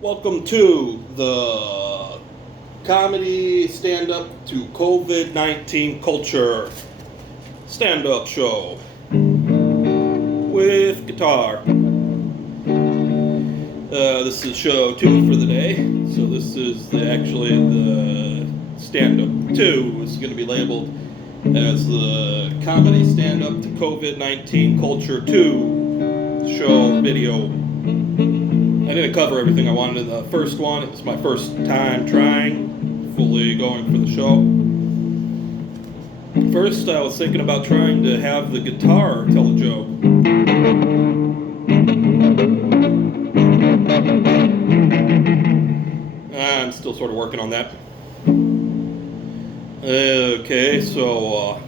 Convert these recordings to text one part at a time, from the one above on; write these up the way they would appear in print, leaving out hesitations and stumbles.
Welcome to the comedy stand-up to COVID-19 culture stand-up show with guitar. This is show 2 for the day, so this is actually the stand-up 2 is going to be labeled as the comedy stand-up to COVID-19 culture 2 show video. I didn't cover everything I wanted in the first one. It was my first time trying, fully going for the show. First, I was thinking about trying to have the guitar tell a joke. I'm still sort of working on that. Okay, so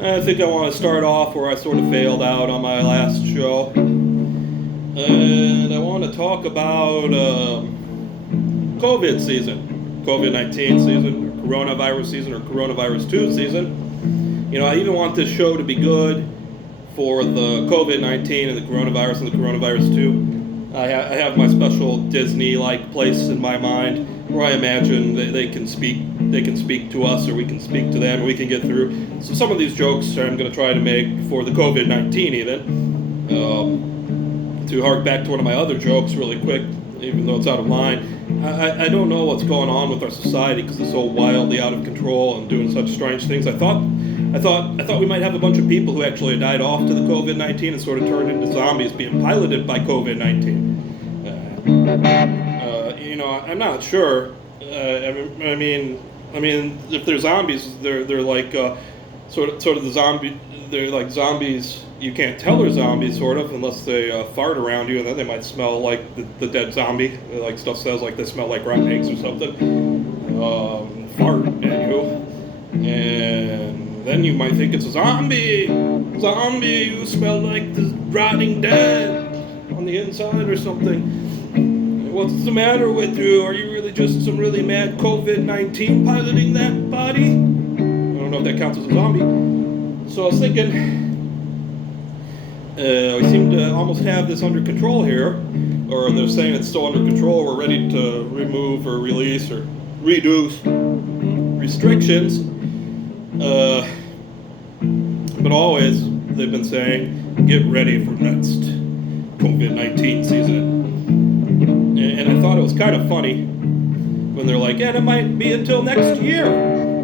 I think I want to start off where I sort of failed out on my last show. And I want to talk about COVID season, COVID-19 season, or coronavirus season, or coronavirus 2 season. You know, I even want this show to be good for the COVID-19 and the coronavirus 2. I have my special Disney-like place in my mind where I imagine they can speak to us, or we can speak to them, or we can get through. So some of these jokes I'm going to try to make for the COVID-19 even. To hark back to one of my other jokes really quick, even though it's out of line, I don't know what's going on with our society because it's so wildly out of control and doing such strange things. I thought we might have a bunch of people who actually died off to the COVID-19 and sort of turned into zombies being piloted by COVID-19. You know, I'm not sure. I mean, if they're zombies, they're like sort of the zombie. They're like zombies. You can't tell they're zombies, sort of, unless they fart around you, and then they might smell like the dead zombie. Like stuff says, like they smell like rotten eggs or something. Fart at you, and then you might think it's a zombie. Zombie, you smell like the rotting dead on the inside or something. What's the matter with you? Are you really just some really mad COVID-19 piloting that body? I don't know if that counts as a zombie. So I was thinking, we seem to almost have this under control here, or they're saying it's still under control. We're ready to remove or release or reduce restrictions. But always, they've been saying, get ready for next COVID-19 season. And I thought it was kind of funny when they're like, yeah, it might be until next year.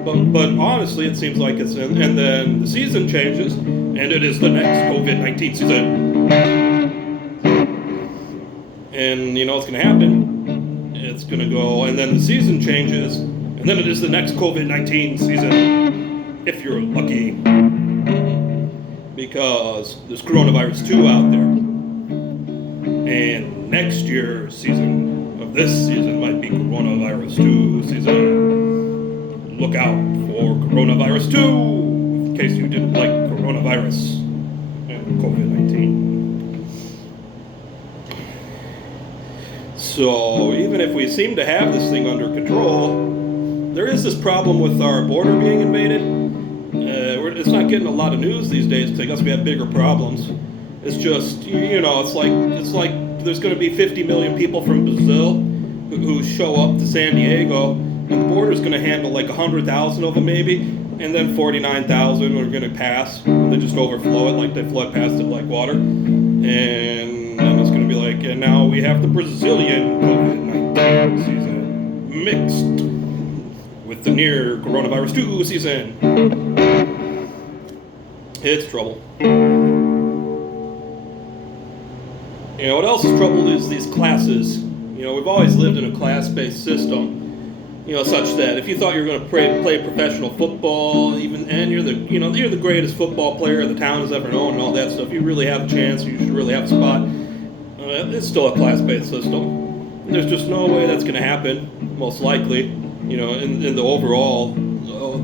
But honestly, it seems like it's in, and then the season changes, and it is the next COVID-19 season. And you know what's going to happen? It's going to go, and then the season changes, and then it is the next COVID-19 season, if you're lucky. Because there's coronavirus 2 out there. And next year's season of this season might be coronavirus 2 season. Look out for coronavirus 2, in case you didn't like coronavirus and COVID-19. So even if we seem to have this thing under control, there is this problem with our border being invaded. It's not getting a lot of news these days because I guess we have bigger problems. It's just, you know, it's like there's going to be 50 million people from Brazil who show up to San Diego. And the border's going to handle like 100,000 of them maybe, and then 49,000 are going to pass, and they just overflow it like they flood past it like water. And then it's going to be like, and now we have the Brazilian COVID-19 season mixed with the near coronavirus 2 season. It's trouble. You know, what else is trouble is these classes. You know, we've always lived in a class-based system. You know, such that if you thought you were going to play professional football, and you're the greatest football player the town has ever known and all that stuff, you really have a chance. You should really have a spot. It's still a class-based system. There's just no way that's going to happen. Most likely, you know, in the overall,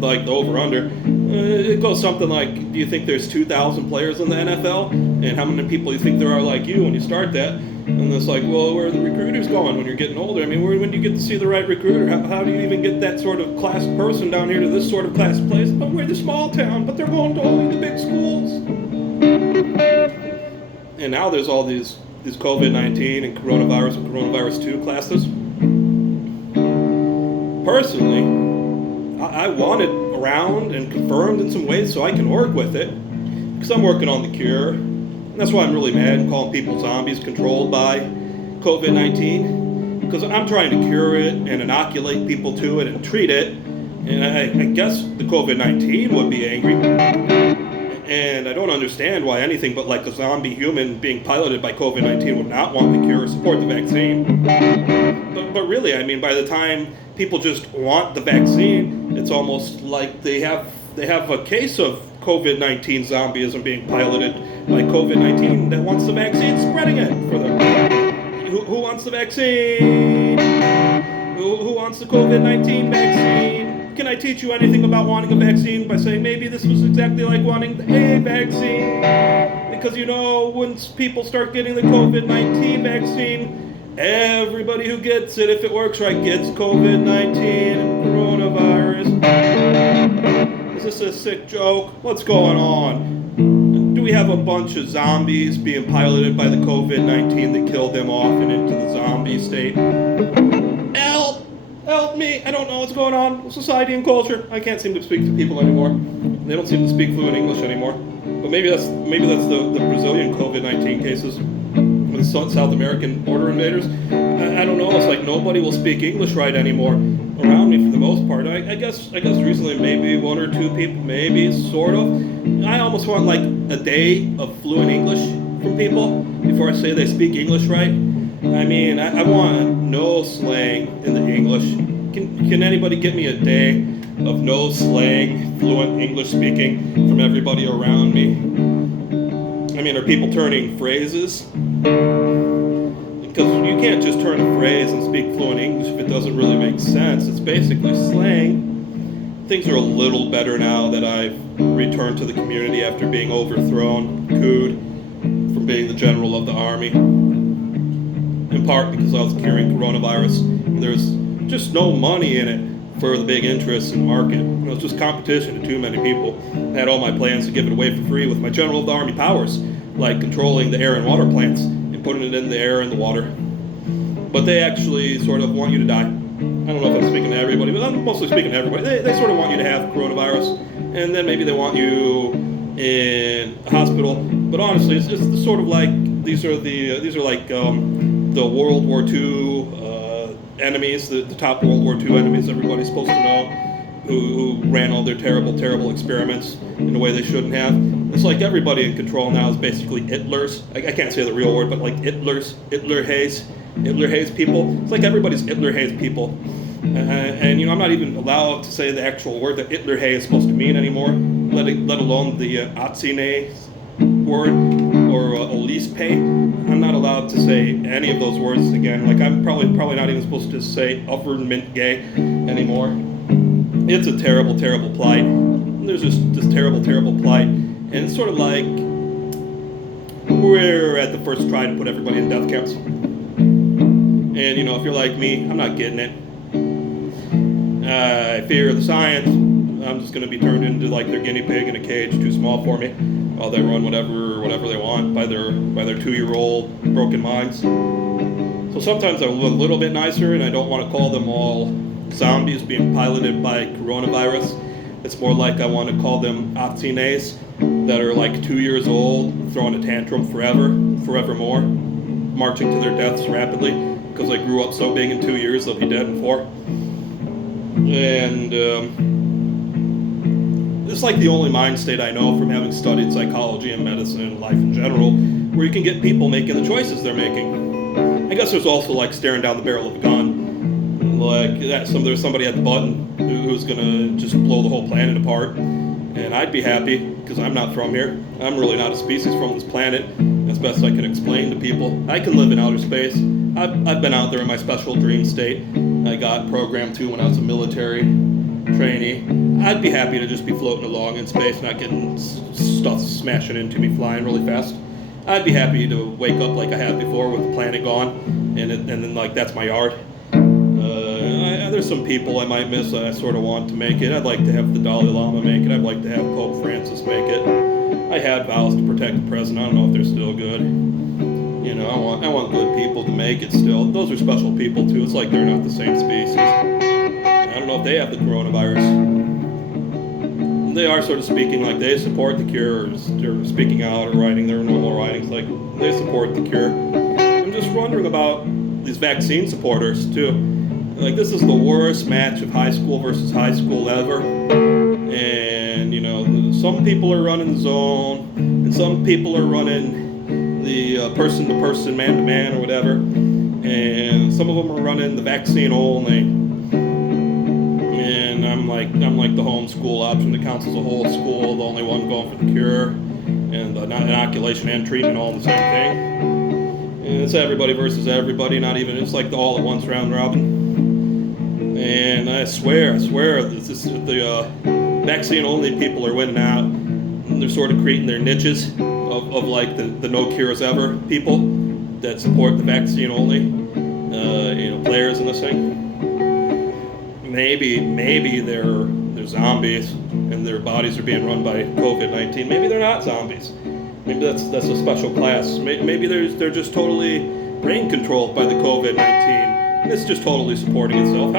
like the over/under, it goes something like, do you think there's 2,000 players in the NFL, and how many people do you think there are like you when you start that? And it's like, well, where are the recruiters going when you're getting older? I mean, when do you get to see the right recruiter? How do you even get that sort of class person down here to this sort of class place? But we're the small town, but they're going to only the big schools. And now there's all these these COVID-19 and coronavirus 2 classes. Personally, I want it around and confirmed in some ways so I can work with it, because I'm working on the cure. And that's why I'm really mad and calling people zombies controlled by COVID-19, because I'm trying to cure it and inoculate people to it and treat it. And I guess the COVID-19 would be angry. And I don't understand why anything but like a zombie human being piloted by COVID-19 would not want the cure or support the vaccine. But really, I mean, by the time people just want the vaccine, it's almost like they have a case of COVID-19 zombieism being piloted by COVID-19 that wants the vaccine, spreading it for them. Who wants the vaccine? Who wants the COVID-19 vaccine? Can I teach you anything about wanting a vaccine by saying maybe this was exactly like wanting a vaccine? Because once people start getting the COVID-19 vaccine, everybody who gets it, if it works right, gets COVID-19 and coronavirus. Is this a sick joke? What's going on? Do we have a bunch of zombies being piloted by the COVID-19 that killed them off and into the zombie state? Help me! I don't know what's going on with society and culture. I can't seem to speak to people anymore. They don't seem to speak fluent English anymore. But maybe that's the Brazilian COVID-19 cases, or the South American border invaders. I don't know. It's like nobody will speak English right anymore around me for the most part. I guess recently maybe one or two people, maybe sort of. I almost want like a day of fluent English from people before I say they speak English right. I mean, I want no slang in the English. Can anybody get me a day of no slang, fluent English speaking from everybody around me? I mean, are people turning phrases? Because you can't just turn a phrase and speak fluent English if it doesn't really make sense. It's basically slang. Things are a little better now that I've returned to the community after being overthrown, cooed, from being the general of the army. In part because I was curing coronavirus. There's just no money in it for the big interests in the market. It was just competition to too many people. I had all my plans to give it away for free with my general of the army powers, like controlling the air and water plants and putting it in the air and the water. But they actually sort of want you to die. I don't know if I'm speaking to everybody, but I'm mostly speaking to everybody. They sort of want you to have coronavirus, and then maybe they want you in a hospital. But honestly, it's just sort of like these are like the World War II enemies, the top World War II enemies everybody's supposed to know, who ran all their terrible experiments in a way they shouldn't have. It's like everybody in control now is basically Hitlers. I can't say the real word, but like Hitler Hayes people. It's like everybody's Hitler Hayes people. And I'm not even allowed to say the actual word that Hitler Hayes is supposed to mean anymore, let alone the Atsine word or Olispe. I'm not allowed to say any of those words again. Like I'm probably not even supposed to say government gay anymore. It's a terrible plight. There's just this terrible plight, and it's sort of like we're at the first try to put everybody in death camps. And if you're like me, I'm not getting it. I fear the science. I'm just going to be turned into like their guinea pig in a cage, too small for me, while they run whatever they want by their 2-year-old broken minds. So sometimes I'm a little bit nicer, and I don't want to call them all zombies being piloted by coronavirus. It's more like I want to call them Atsines that are like 2 years old, throwing a tantrum forevermore, marching to their deaths rapidly because they grew up so big in 2 years they'll be dead in 4. And it's like the only mind state I know from having studied psychology and medicine and life in general, where you can get people making the choices they're making. I guess there's also like staring down the barrel of a gun. Like there's somebody at the button who's gonna just blow the whole planet apart, and I'd be happy because I'm not from here. I'm really not a species from this planet, as best I can explain to people. I can live in outer space. I've been out there in my special dream state. I got programmed to when I was a military trainee. I'd be happy to just be floating along in space, not getting stuff smashing into me, flying really fast. I'd be happy to wake up like I have before with the planet gone, and then like that's my yard. There's some people I might miss that I sort of want to make it. I'd like to have the Dalai Lama make it. I'd like to have Pope Francis make it. I had vows to protect the president. I don't know if they're still good. I want good people to make it still. Those are special people too. It's like they're not the same species. I don't know if they have the coronavirus. They are sort of speaking like they support the cure, or they're speaking out or writing their normal writings like they support the cure. I'm just wondering about these vaccine supporters too. Like, this is the worst match of high school versus high school ever. And, some people are running the zone, and some people are running the person-to-person, man-to-man, or whatever. And some of them are running the vaccine only. And I'm like the homeschool option that counts as a whole school, the only one going for the cure, and the inoculation and treatment all in the same thing. And it's everybody versus everybody, not even, it's like the all-at-once round robin. And I swear, the vaccine-only people are winning out. They're sort of creating their niches of like the no cures ever people that support the vaccine-only, players in this thing. Maybe they're zombies and their bodies are being run by COVID-19. Maybe they're not zombies. Maybe that's a special class. Maybe they're just totally brain controlled by the COVID-19. It's just totally supporting itself.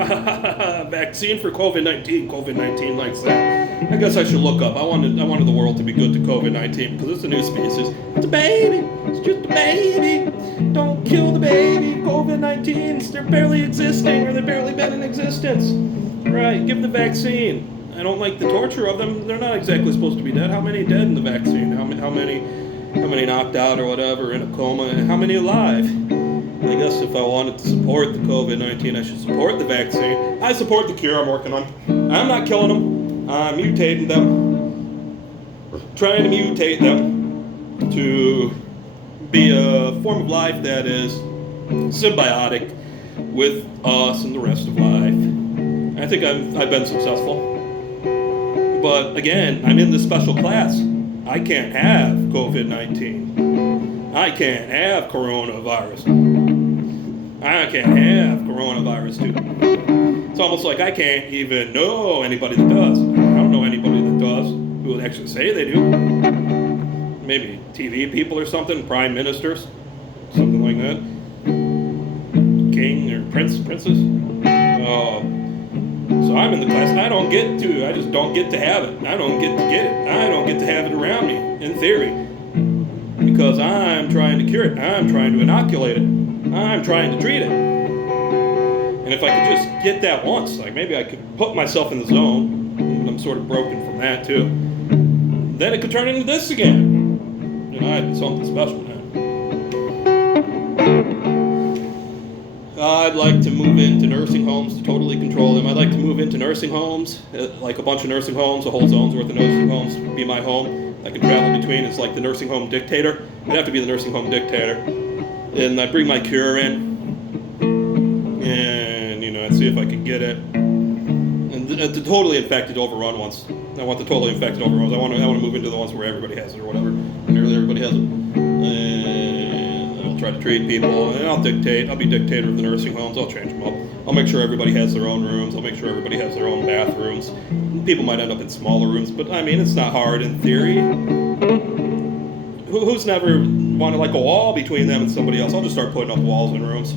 Vaccine for COVID-19. COVID-19 likes that. I guess I should look up. I wanted the world to be good to COVID-19 because it's a new species. It's a baby. It's just a baby. Don't kill the baby. COVID-19s, they're barely existing, or they've barely been in existence. Right, give the vaccine. I don't like the torture of them. They're not exactly supposed to be dead. How many dead in the vaccine? How many knocked out or whatever, in a coma? How many alive? I guess if I wanted to support the COVID-19, I should support the vaccine. I support the cure I'm working on. I'm not killing them. I'm mutating them. Trying to mutate them to be a form of life that is symbiotic with us and the rest of life. I think I've been successful. But again, I'm in this special class. I can't have COVID-19. I can't have coronavirus. I can't have coronavirus too. It's almost like I can't even know anybody that does. I don't know anybody that does who would actually say they do. Maybe TV people or something, prime ministers, something like that. King or princess. So I'm in the class and I just don't get to have it. I don't get to get it. I don't get to have it around me, in theory. Because I'm trying to cure it. I'm trying to inoculate it. I'm trying to treat it. And if I could just get that once, like maybe I could put myself in the zone, and I'm sort of broken from that too, then it could turn into this again. I'd be something special now. I'd like to move into nursing homes to totally control them. I'd like to move into nursing homes, like a bunch of nursing homes, a whole zone's worth of nursing homes, be my home. I could travel between. It's like the nursing home dictator. I'd have to be the nursing home dictator. And I'd bring my cure in, and I'd see if I could get it. And the totally infected, overrun ones. I want the totally infected, overrun ones. I want to move into the ones where everybody has it or whatever. Nearly everybody has it. And I'll try to treat people, and I'll dictate. I'll be dictator of the nursing homes. I'll change them up. I'll make sure everybody has their own rooms. I'll make sure everybody has their own bathrooms. People might end up in smaller rooms, but it's not hard in theory. Who's never wanted like a wall between them and somebody else? I'll just start putting up walls in rooms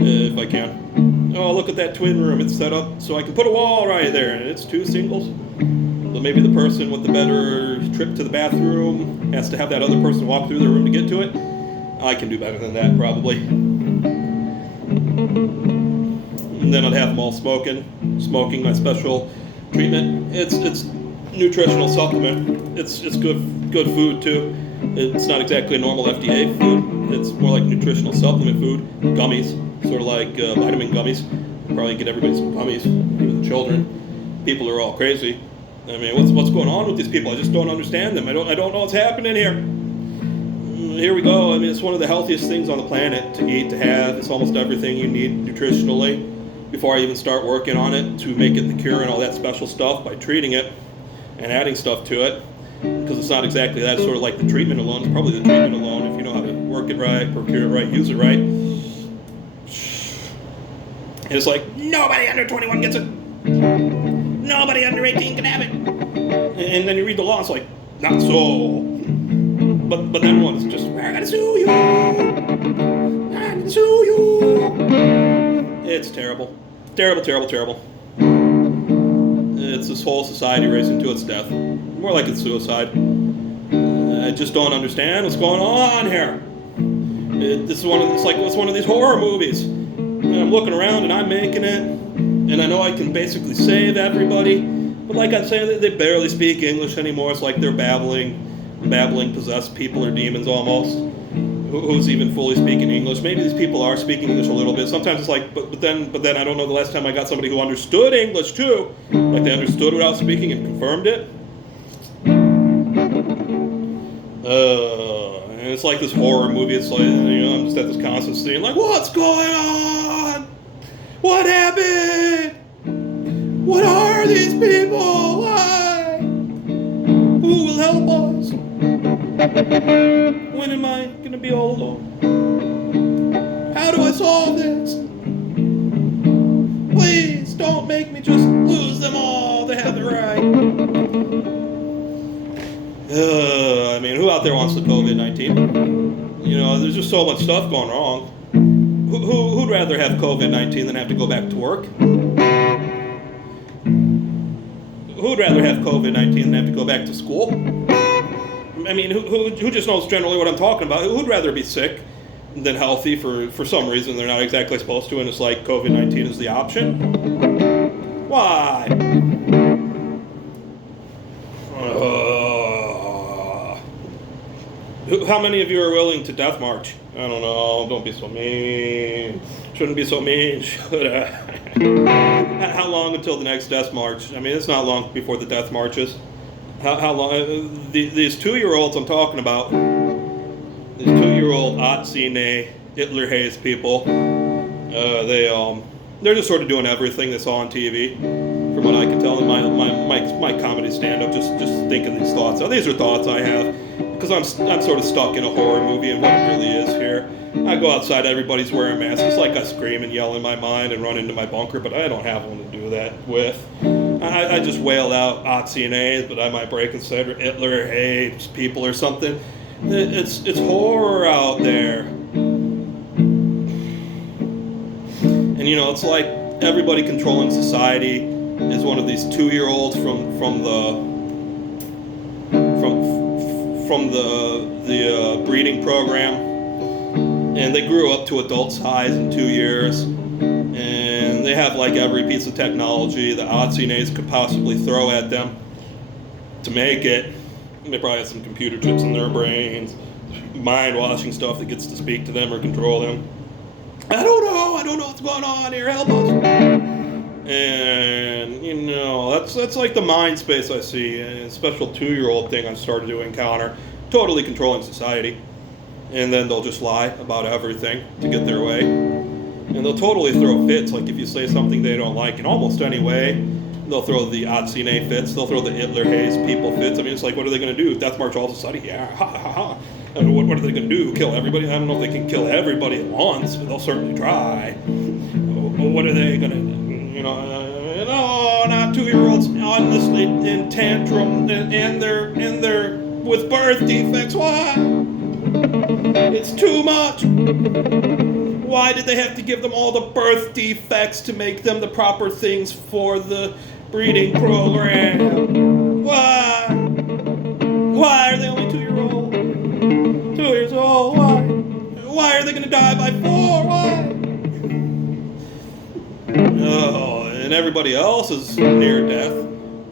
if I can. Oh, look at that twin room. It's set up so I can put a wall right there, and it's two singles. So maybe the person with the better trip to the bathroom has to have that other person walk through the room to get to it. I can do better than that, probably. And then I'd have them all smoking my special treatment. It's nutritional supplement. It's good food too. It's not exactly a normal FDA food. It's more like nutritional supplement food. Gummies, sort of like vitamin gummies. Probably get everybody some gummies, even the children. People are all crazy. What's going on with these people? I just don't understand them. I don't know what's happening here. Here we go. It's one of the healthiest things on the planet to eat, to have. It's almost everything you need nutritionally. Before I even start working on it to make it the cure and all that special stuff by treating it and adding stuff to it. Because it's not exactly that. It's sort of like the treatment alone. It's probably the treatment alone if you know how to work it right, procure it right, use it right. And it's like, nobody under 21 gets it. Nobody under 18 can have it. And then you read the law, it's like, not so. But then what? It's just, we're going to sue you. can sue you. It's terrible. Terrible, terrible, terrible. It's this whole society racing to its death. More like it's suicide. I just don't understand what's going on here. It's one of these horror movies. And I'm looking around and I'm making it, and I know I can basically save everybody, but like I'm saying, they barely speak English anymore. It's like they're babbling possessed people or demons almost. Who's even fully speaking English? Maybe these people are speaking English a little bit. Sometimes it's like, but then I don't know the last time I got somebody who understood English too, like they understood what I was speaking and confirmed it. And it's like this horror movie. It's like, I'm just at this constant scene, like, what's going on? What happened? What are these people? Why? Who will help us? When am I going to be all alone? How do I solve this? Please don't make me just lose them all. They have it right. I mean, who out there wants the COVID-19? There's just so much stuff going wrong. Who'd rather have COVID-19 than have to go back to work? Who'd rather have COVID-19 than have to go back to school? I mean, who just knows generally what I'm talking about? Who'd rather be sick than healthy for some reason they're not exactly supposed to, and it's like COVID-19 is the option? Why? How many of you are willing to death march? I don't know. Don't be so mean. Shouldn't be so mean, should I? How long until the next death march? I mean, it's not long before the death marches. How long? These 2-year-olds I'm talking about, these 2-year-old Atsine Hitler Hayes people, they're just sort of doing everything they saw on TV. From what I can tell in my comedy stand-up, just thinking these thoughts. These are thoughts I have because I'm sort of stuck in a horror movie and what it really is here. I go outside, everybody's wearing masks. It's like I scream and yell in my mind and run into my bunker, but I don't have one to do that with. I just wail out Atsine, but I might break and say Hitler hates people or something. It's horror out there. And it's like everybody controlling society is one of these 2-year-olds from the breeding program, and they grew up to adult size in 2 years, and they have like every piece of technology the Atsines could possibly throw at them to make it. They probably have some computer chips in their brains, mind-washing stuff that gets to speak to them or control them. I don't know what's going on here, help us. And, that's like the mind space I see, a special 2-year-old thing I started to encounter, totally controlling society. And then they'll just lie about everything to get their way. And they'll totally throw fits, like if you say something they don't like in almost any way, they'll throw the Atsine fits, they'll throw the Hitler Hayes people fits. I mean, it's like, what are they going to do? Death march all society? Yeah, ha ha ha. I mean, what are they going to do? Kill everybody? I don't know if they can kill everybody at once, but they'll certainly try. What are they going to do? Not 2-year-olds honestly in tantrum and they're with birth defects. Why? It's too much. Why did they have to give them all the birth defects to make them the proper things for the breeding program? Why? Why are they only 2-year-old? 2 years old? Why? Why are they going to die by 4? Why? Oh, and everybody else is near death.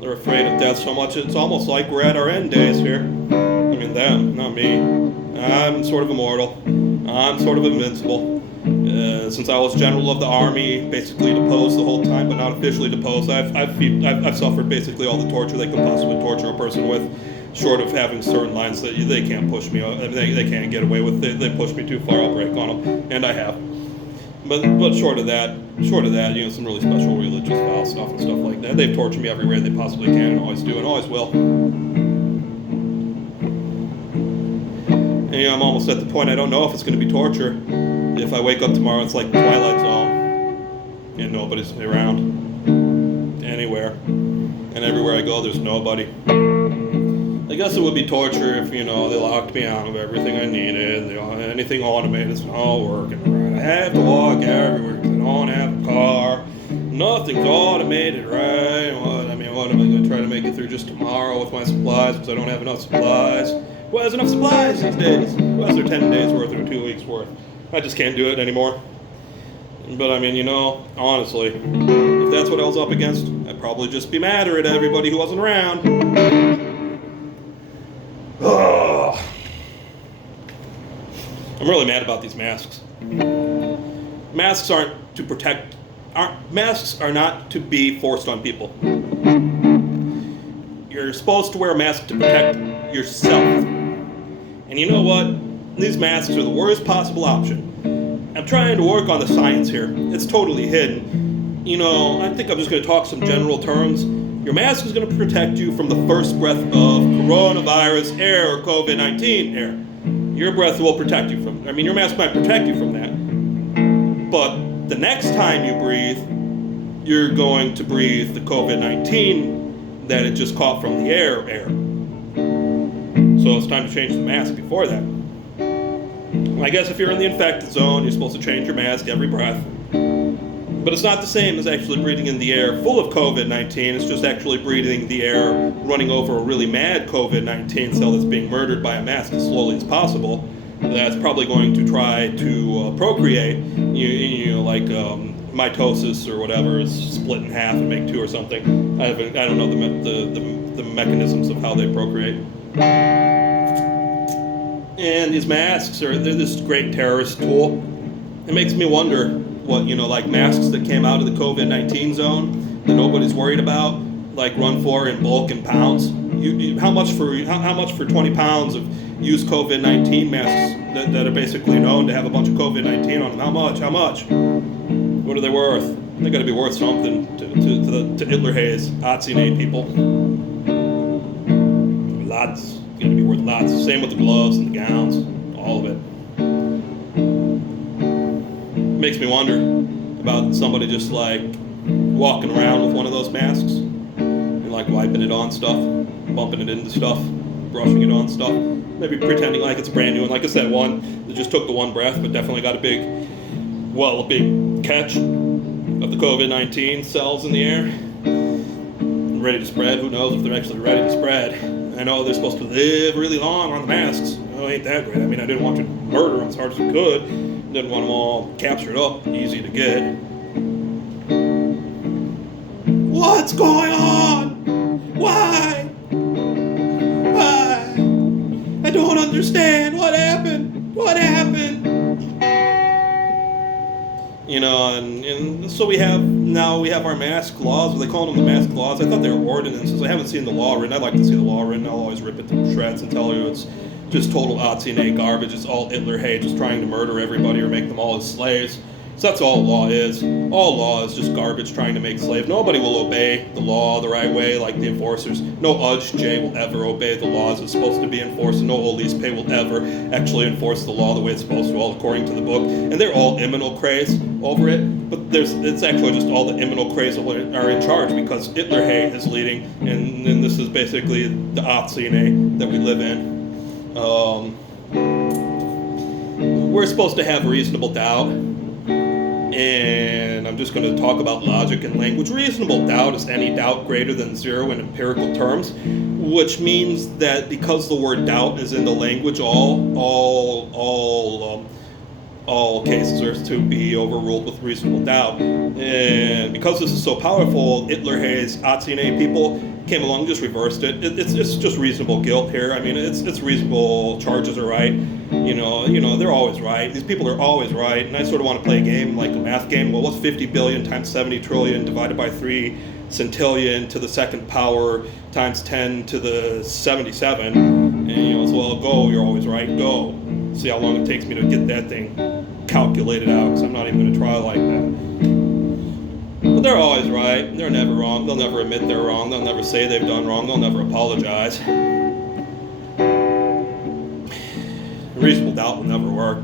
They're afraid of death so much it's almost like we're at our end days here. I mean them, not me. I'm sort of immortal. I'm sort of invincible. Since I was general of the army, basically deposed the whole time, but not officially deposed, I've suffered basically all the torture they could possibly torture a person with, short of having certain lines that they can't push me. They can't get away with. They push me too far, I'll break on them, and I have. But short of that, some really special religious vow stuff and stuff like that. They've tortured me everywhere they possibly can, and always do, and always will. And I'm almost at the point I don't know if it's going to be torture. If I wake up tomorrow, it's like the Twilight Zone, and nobody's around anywhere, and everywhere I go, there's nobody. I guess it would be torture if they locked me out of everything I needed. Anything automated, it's not working right. I have to walk everywhere because I don't have a car. Nothing's automated, right? What am I going to try to make it through just tomorrow with my supplies because I don't have enough supplies? Who has enough supplies these days? Who has their 10 days worth or 2 weeks worth? I just can't do it anymore. But honestly, if that's what I was up against, I'd probably just be madder at everybody who wasn't around. Ugh. I'm really mad about these masks. Masks are not to be forced on people. You're supposed to wear a mask to protect yourself. And you know what? These masks are the worst possible option. I'm trying to work on the science here. It's totally hidden. I think I'm just going to talk some general terms. Your mask is going to protect you from the first breath of coronavirus air or COVID-19 air. Your breath will protect you from, your mask might protect you from that. But the next time you breathe, you're going to breathe the COVID-19 that it just caught from the air. So it's time to change the mask before that. I guess if you're in the infected zone, you're supposed to change your mask every breath. But it's not the same as actually breathing in the air full of COVID-19. It's just actually breathing the air running over a really mad COVID-19 cell that's being murdered by a mask as slowly as possible. That's probably going to try to procreate, like mitosis or whatever, is split in half and make two or something. I don't know the mechanisms of how they procreate. And these masks they're this great terrorist tool. It makes me wonder what, like masks that came out of the COVID-19 zone that nobody's worried about, like run for in bulk in pounds. How much for 20 pounds of used COVID-19 masks that are basically known to have a bunch of COVID-19 on them? How much? What are they worth? They got to be worth something to Hitler Hayes, Nazi people. Lots. It's going to be worth lots. Same with the gloves and the gowns, all of it. Makes me wonder about somebody just like walking around with one of those masks and like wiping it on stuff, bumping it into stuff, brushing it on stuff, maybe pretending like it's brand new. And like I said, one that just took the one breath, but definitely got a big catch of the COVID-19 cells in the air, ready to spread. Who knows if they're actually ready to spread? I know they're supposed to live really long on the masks. Oh, ain't that great? I didn't want to murder them as hard as we could. Didn't want them all captured up, easy to get. What's going on? Why? I don't understand. What happened? And so we have our mask laws. They call them the mask laws. I thought they were ordinances. I haven't seen the law written. I'd like to see the law written. I'll always rip it to shreds and tell you it's just total Nazi garbage. It's all Hitler hate, just trying to murder everybody or make them all his slaves. So that's all law is. All law is just garbage trying to make slaves. Nobody will obey the law the right way like the enforcers. No UJ will ever obey the laws it's supposed to be enforced, and no Police Pay will ever actually enforce the law the way it's supposed to, all according to the book. And they're all immunal craze over it, but it's actually just all the immunal craze are in charge because Hitler hate is leading, and this is basically the Nazi that we live in. We're supposed to have reasonable doubt. And I'm just going to talk about logic and language. Reasonable doubt is any doubt greater than zero in empirical terms, which means that because the word doubt is in the language, all cases are to be overruled with reasonable doubt. And because this is so powerful, Hitler Hayes, Nazi people came along and just reversed it. It's just reasonable guilt here. It's reasonable charges are right. They're always right. These people are always right. And I sort of want to play a game, like a math game. Well, what's 50 billion times 70 trillion divided by 3 centillion to the second power times 10 to the 77? And go, you're always right, go. See how long it takes me to get that thing calculated out, because I'm not even going to try like that. But they're always right. They're never wrong. They'll never admit they're wrong. They'll never say they've done wrong. They'll never apologize. Reasonable doubt will never work.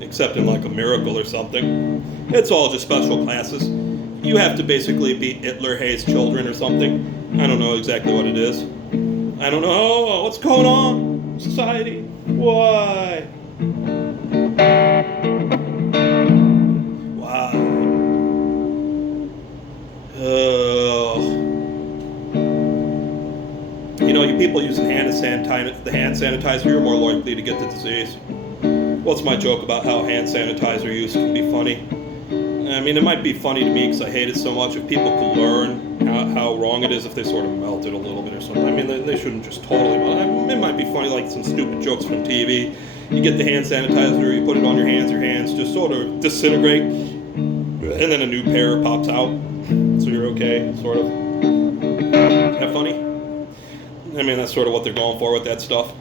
Except in like a miracle or something. It's all just special classes. You have to basically be Hitler Hayes children or something. I don't know exactly what it is. I don't know. What's going on? Society? Why? people using the hand sanitizer, you're more likely to get the disease. What's my joke about how hand sanitizer use can be funny? I mean, it might be funny to me because I hate it so much. If people could learn how wrong it is if they sort of melted a little bit or something. I mean, they shouldn't just totally melt. I mean, it might be funny, like some stupid jokes from TV. You get the hand sanitizer, you put it on your hands just sort of disintegrate, and then a new pair pops out, so you're okay, sort of. Isn't that funny? I mean, that's sort of what they're going for with that stuff.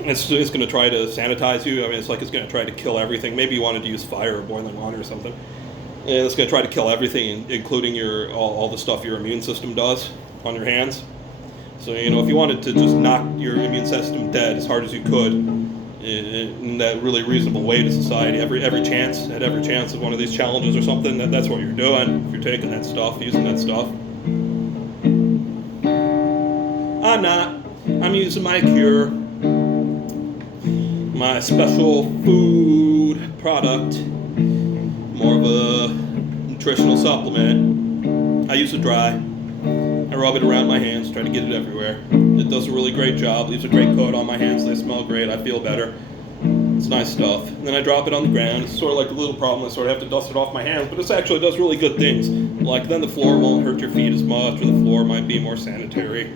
It's going to try to sanitize you. I mean, it's like it's going to try to kill everything. Maybe you wanted to use fire or boiling water or something. And it's going to try to kill everything, including all the stuff your immune system does on your hands. So, if you wanted to just knock your immune system dead as hard as you could in that really reasonable way to society, every chance of one of these challenges or something, that's what you're doing if you're taking that stuff, using that stuff. I'm not. I'm using my cure, my special food product, more of a nutritional supplement. I use it dry. I rub it around my hands, try to get it everywhere. It does a really great job, leaves a great coat on my hands, they smell great, I feel better. It's nice stuff. And then I drop it on the ground. It's sort of like a little problem, I sort of have to dust it off my hands, but it actually does really good things. Like then the floor won't hurt your feet as much, or the floor might be more sanitary.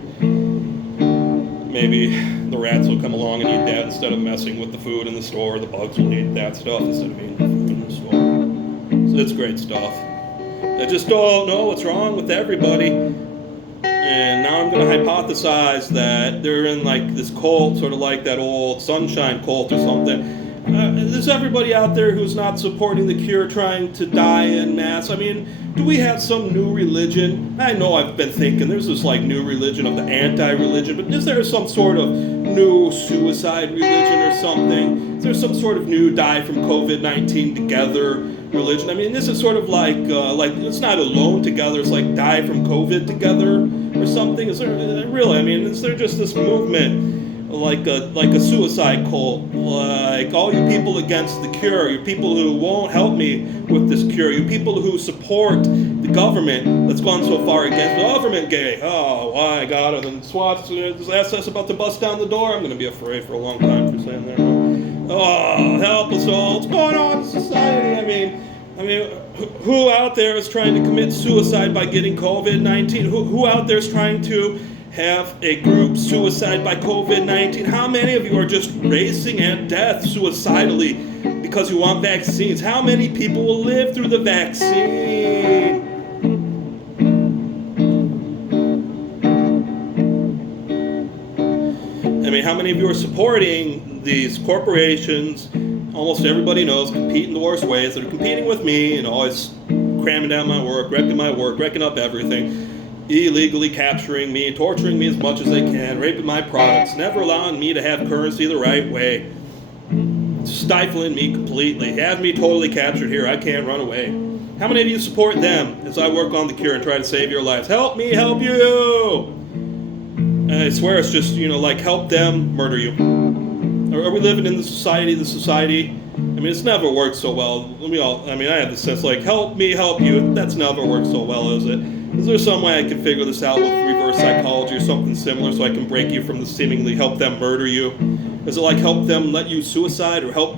Maybe the rats will come along and eat that instead of messing with the food in the store. The bugs will eat that stuff instead of eating the food in the store. So it's great stuff. I just don't know what's wrong with everybody. And now I'm going to hypothesize that they're in like this cult, sort of like that old sunshine cult or something. There's everybody out there who's not supporting the cure trying to die en masse. I mean, do we have some new religion? I know I've been thinking there's this like new religion of the anti-religion, but is there some sort of new suicide religion or something? Is there some sort of new die from COVID-19 together religion? I mean, this is sort of like it's not alone together, it's like die from COVID together or something. Is there really? I mean, is there just this movement like a suicide cult, like all you people against the cure, you people who won't help me with this cure, you people who support the government that's gone so far against the government gay. Oh, why God, and then SWAT's SS about to bust down the door. I'm going to be afraid for a long time for saying that. Oh, help us all. What's going on in society? I mean, who out there is trying to commit suicide by getting COVID-19? Who out there is trying to have a group suicide by COVID-19? How many of you are just racing at death suicidally because you want vaccines? How many people will live through the vaccine? I mean, how many of you are supporting these corporations? Almost everybody knows compete in the worst ways. That are competing with me and always cramming down my work, wrecking up everything, illegally capturing me, torturing me as much as they can, raping my products, never allowing me to have currency the right way, stifling me completely, have me totally captured here. I can't run away. How many of you support them as I work on the cure and try to save your lives? Help me, help you! And I swear it's just, like help them murder you. Are we living in the society? I mean, it's never worked so well. I have the sense like, help me, help you. That's never worked so well, is it? Is there some way I can figure this out with reverse psychology or something similar so I can break you from the seemingly help them murder you? Is it like help them let you suicide, or help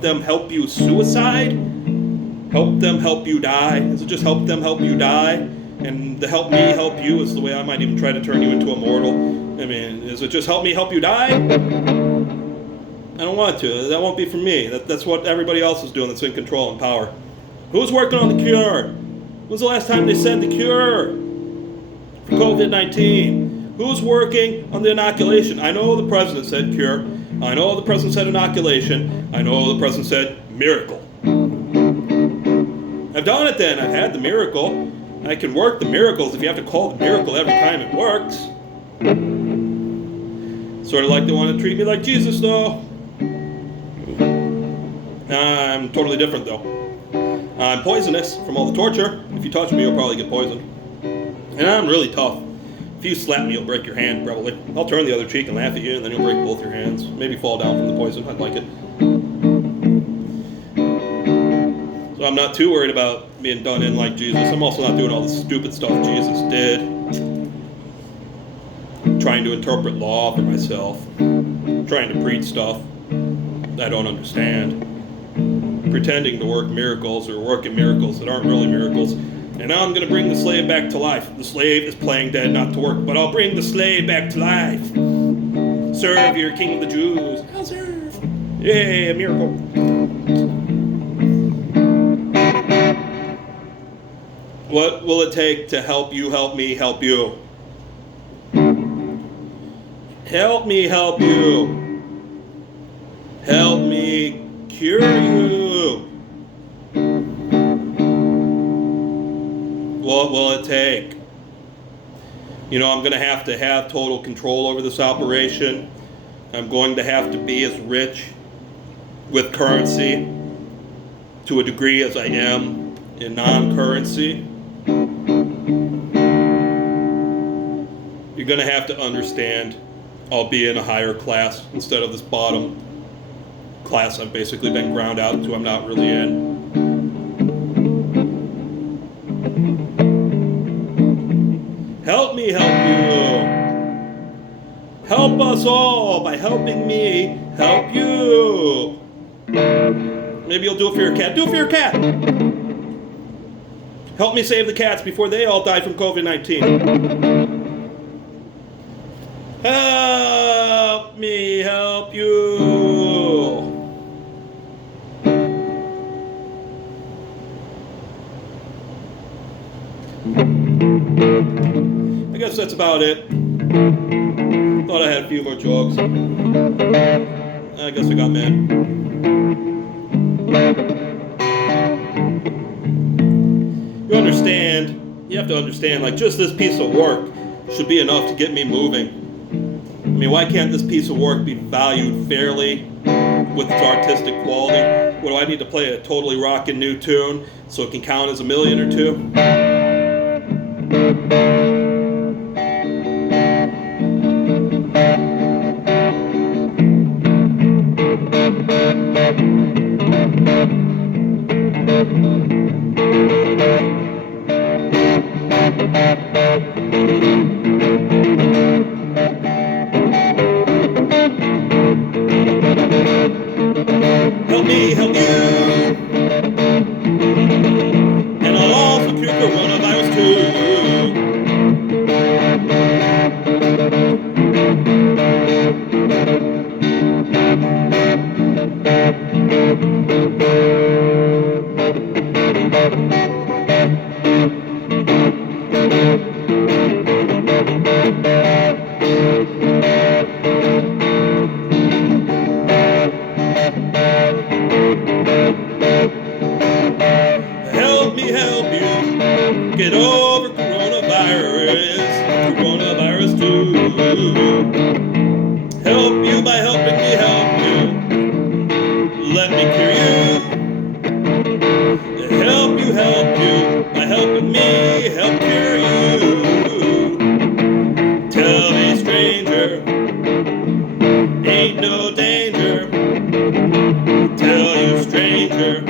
them help you suicide? Help them help you die? Is it just help them help you die? And the help me help you is the way I might even try to turn you into a mortal. I mean, is it just help me help you die? I don't want to. That won't be for me. That's what everybody else is doing that's in control and power. Who's working on the cure? When's the last time they said the cure for COVID-19? Who's working on the inoculation? I know the president said cure. I know the president said inoculation. I know the president said miracle. I've done it then. I've had the miracle. I can work the miracles if you have to call the miracle every time it works. Sort of like they want to treat me like Jesus, though. I'm totally different, though. I'm poisonous from all the torture. If you touch me, you'll probably get poisoned. And I'm really tough. If you slap me, you'll break your hand, probably. I'll turn the other cheek and laugh at you, and then you'll break both your hands. Maybe fall down from the poison. I'd like it. So I'm not too worried about being done in like Jesus. I'm also not doing all the stupid stuff Jesus did. trying to interpret law for myself, trying to preach stuff I don't understand, pretending to work miracles or working miracles that aren't really miracles. And now I'm going to bring the slave back to life. The slave is playing dead not to work, but I'll bring the slave back to life. Serve your king of the Jews. I'll serve. Yay, a miracle. What will it take to help you, help me, help you? Help me, help you. Help me cure you. What will it take? You know, I'm going to have total control over this operation. I'm going to have to be as rich with currency to a degree as I am in non-currency. You're going to have to understand I'll be in a higher class instead of this bottom class I've basically been ground out to. I'm not really in. Help me help you. Help us all by helping me help you. Maybe you'll do it for your cat. Do it for your cat. Help me save the cats before they all die from COVID-19. Help me help you. I guess that's about it. Thought I had a few more jokes. I guess I got mad. You have to understand, like, just this piece of work should be enough to get me moving. I mean, why can't this piece of work be valued fairly with its artistic quality? What do I need to play a totally rockin' new tune so it can count as $1 million or $2 million? Help me help you, and I'll also cure coronavirus too. Help me help you get over coronavirus too. Help you by helping me help you. Let me cure you. Help you by helping me help cure you. Tell me, stranger, ain't no danger. Tell you, stranger,